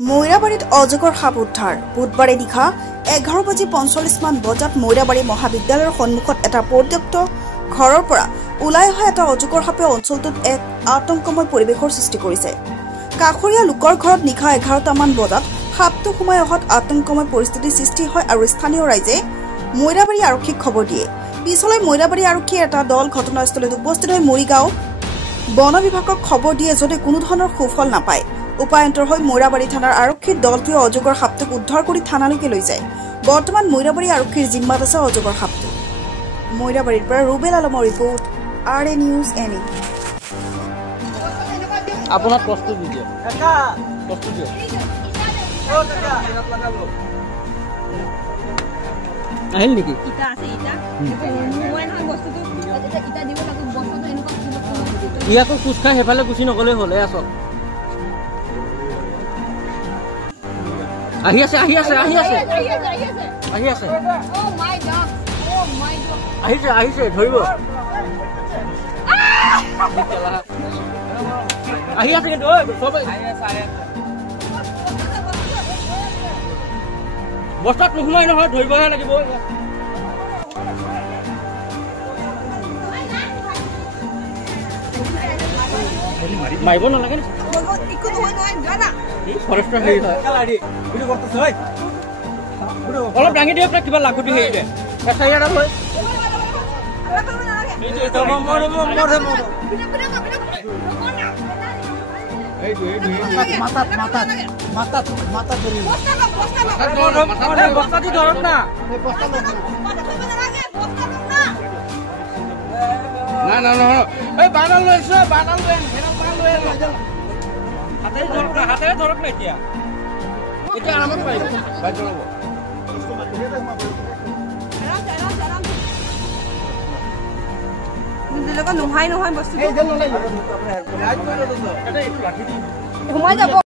মৈৰাবাৰীত অজগৰ সাপ উদ্ধাৰ বুধবাৰে নিশা 11:45 বজাত মৈৰাবাৰী মহাবিদ্যালয়ৰ সন্মুখত এটা পৰিত্যক্ত ঘৰৰ পৰা ওলাই অহা এটা অজগৰ সাপে অঞ্চলটোত এক আতংকময় পৰিৱেশৰ সৃষ্টি কৰিছে। কাষৰীয়া লোকৰ ঘৰত নিশা 11টা বজাত সাপটো সোমাই অহাত আতংকময় পৰিস্থিতিৰ সৃষ্টি হয় আৰু স্থানীয় ৰাইজে মৈৰাবাৰী আৰক্ষীক খবৰ দিয়ে। পিছলৈ মৈৰাবাৰী আৰক্ষীৰ এটা দল ঘটনাস্থলীত উপস্থিত হৈ মৰিগাঁও বন বিভাগক খবৰ দিয়ে যদিও কোনো ধৰণৰ সুফল নাপায়। উপায়ন্তৰ হৈ মৈৰাবাৰী থানাৰ আৰক্ষীৰ দলটোৱে অজগৰ সাপটোক উদ্ধাৰ কৰি থানালৈকে লৈ যায়। বৰ্তমান মৈৰাবাৰী আৰক্ষীৰ জিম্মাত আছে অজগৰ সাপটো। মৈৰাবাৰীৰ পৰা ৰুবেল আলমৰ ৰিপৰ্ট RA নিউজ এনি। আপোনাক কষ্ট দিয়ে কষ্ট দিয়ে আহিল নেকি ইটা আছে ইটা মই নহয় বস্তুটো ইটা দিব লাগে বস্তুটো এনেকুৱা ইয়াকো কুচকা হেফালে গুছি নগলে হলে আছ আহি আছে ও মাই গড আহিছে ধৰিব আহি আছে কিন্তু সবাই বস্তাত নোসোমাই নহয় ধৰিবহে লাগিব মাৰিব নালাগে ফৰেষ্টৰ হেৰি হয় অলপ দাঙি দিয়ে কিবা লাখুটি হেৰি দিয়ে এছাইয়াৰ হয় বস্তাটো ধৰক না না নহয় এই বানাল লৈ আহিছো বানাল লৈ হাতেৰে ধৰক না এতিয়া আৰামত পাৰিব বাইক চলাব নহয় বস্তু সোমাই যাব।